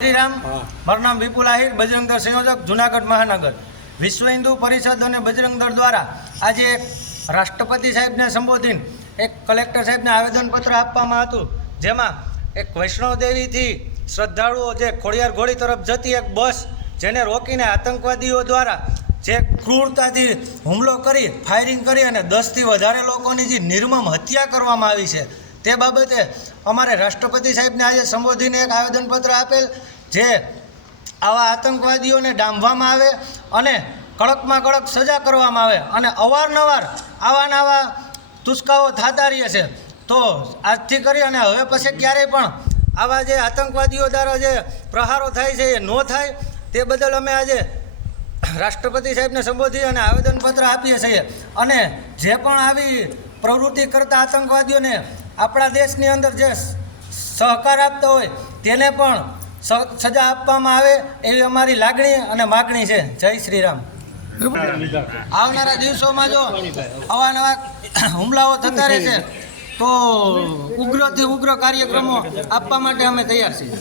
શ્રીરામ, મારું નામ વિપુલ આહિર, બજરંગ દળ સંયોજક, જુનાગઢ મહાનગર. વિશ્વ હિન્દુ પરિષદ અને બજરંગ દળ દ્વારા આજે એક રાષ્ટ્રપતિ સાહેબને સંબોધીને એક કલેક્ટર સાહેબને આવેદનપત્ર આપવામાં હતું, જેમાં એક વૈષ્ણોદેવીથી શ્રદ્ધાળુઓ જે ખોડિયાર ઘોડી તરફ જતી એક બસ, જેને રોકીને આતંકવાદીઓ દ્વારા જે ક્રૂરતાથી હુમલો કરી, ફાયરિંગ કરી અને 10થી વધારે લોકોની જે નિર્મમ હત્યા કરવામાં આવી છે, તે બાબતે અમારે રાષ્ટ્રપતિ સાહેબને આજે સંબોધીને એક આવેદનપત્ર આપેલ, જે આવા આતંકવાદીઓને ડામવામાં આવે અને કડકમાં કડક સજા કરવામાં આવે અને અવારનવાર આવા તુસ્કાઓ થતા રહે છે. તો આજથી કરી અને હવે પછી ક્યારેય પણ આવા જે આતંકવાદીઓ દ્વારા જે પ્રહારો થાય છે એ ન થાય, તે બદલ અમે આજે રાષ્ટ્રપતિ સાહેબને સંબોધી અને આવેદનપત્ર આપીએ છીએ. અને જે પણ આવી પ્રવૃત્તિ કરતા આતંકવાદીઓને આપણા દેશની અંદર જે સહકાર આપતા હોય તેને પણ સજા આપવામાં આવે એવી અમારી લાગણી અને માગણી છે. જય શ્રી રામ. આવનારા દિવસોમાં જો અવાનવા હુમલાઓ થતા રહેશે તો ઉગ્રથી ઉગ્ર કાર્યક્રમો આપવા માટે અમે તૈયાર છીએ.